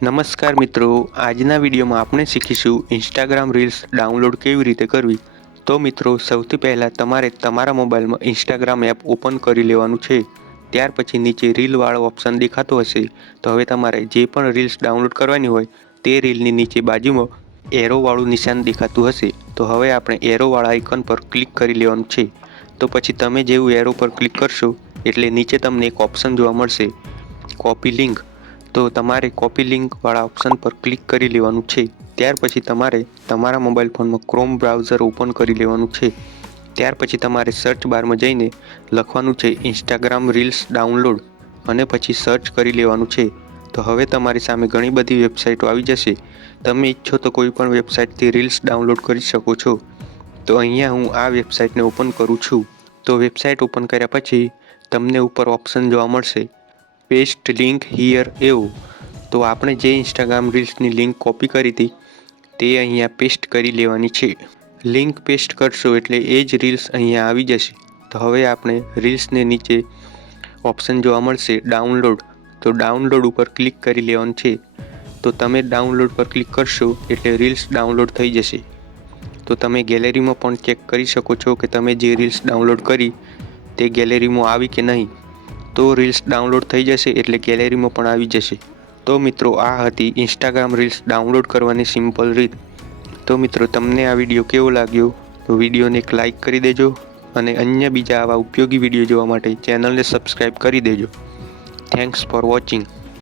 નમસ્કાર મિત્રો, આજના વિડીયોમાં આપણે શીખીશું ઇન્સ્ટાગ્રામ રીલ્સ ડાઉનલોડ કેવી રીતે કરવી। તો મિત્રો, સૌથી પહેલાં તમારે તમારા મોબાઈલમાં ઇન્સ્ટાગ્રામ એપ ઓપન કરી લેવાનું છે। ત્યાર પછી નીચે રીલવાળો ઓપ્શન દેખાતો હશે, તો હવે તમારે જે પણ રીલ્સ ડાઉનલોડ કરવાની હોય તે રીલની નીચે બાજુમાં એરોવાળું નિશાન દેખાતું હશે, તો હવે આપણે એરોવાળા આઇકન પર ક્લિક કરી લેવાનું છે। તો પછી તમે જેવું એરો પર ક્લિક કરશો એટલે નીચે તમને એક ઓપ્શન જોવા મળશે, કોપી લિંક। તો તમારે કોપી લિંકવાળા ઓપ્શન પર ક્લિક કરી લેવાનું છે। ત્યાર પછી તમારે તમારા મોબાઈલ ફોનમાં ક્રોમ બ્રાઉઝર ઓપન કરી લેવાનું છે। ત્યાર પછી તમારે સર્ચ બારમાં જઈને લખવાનું છે ઇન્સ્ટાગ્રામ રીલ્સ ડાઉનલોડ અને પછી સર્ચ કરી લેવાનું છે। તો હવે તમારી સામે ઘણી બધી વેબસાઇટો આવી જશે। તમે ઈચ્છો તો કોઈ પણ વેબસાઇટથી રીલ્સ ડાઉનલોડ કરી શકો છો। તો અહીંયા હું આ વેબસાઇટને ઓપન કરું છું। તો વેબસાઇટ ઓપન કર્યા પછી તમને ઉપર ઓપ્શન જોવા મળશે પેસ્ટ લિંક હિયર એવું। તો આપણે જે ઇન્સ્ટાગ્રામ રીલ્સની લિંક કોપી કરી હતી તે અહીંયા પેસ્ટ કરી લેવાની છે। લિંક પેસ્ટ કરશો એટલે એ જ રીલ્સ અહીંયા આવી જશે। તો હવે આપણે રીલ્સને નીચે ઓપ્શન જોવા મળશે ડાઉનલોડ, તો ડાઉનલોડ ઉપર ક્લિક કરી લેવાનું છે। તો તમે ડાઉનલોડ પર ક્લિક કરશો એટલે રીલ્સ ડાઉનલોડ થઈ જશે। તો તમે ગેલેરીમાં પણ ચેક કરી શકો છો કે તમે જે રીલ્સ ડાઉનલોડ કરી તે ગેલેરીમાં આવી કે નહીં। તો રીલ્સ ડાઉનલોડ થઈ જશે એટલે ગેલેરીમાં પણ આવી જશે। તો મિત્રો, આ હતી ઇન્સ્ટાગ્રામ રીલ્સ ડાઉનલોડ કરવાની સિમ્પલ રીત। તો મિત્રો, તમને આ વિડીયો કેવો લાગ્યો તો વિડીયોને એક લાઇક કરી દેજો અને અન્ય બીજા આવા ઉપયોગી વિડીયો જોવા માટે ચેનલને સબસ્ક્રાઈબ કરી દેજો। Thanks for watching.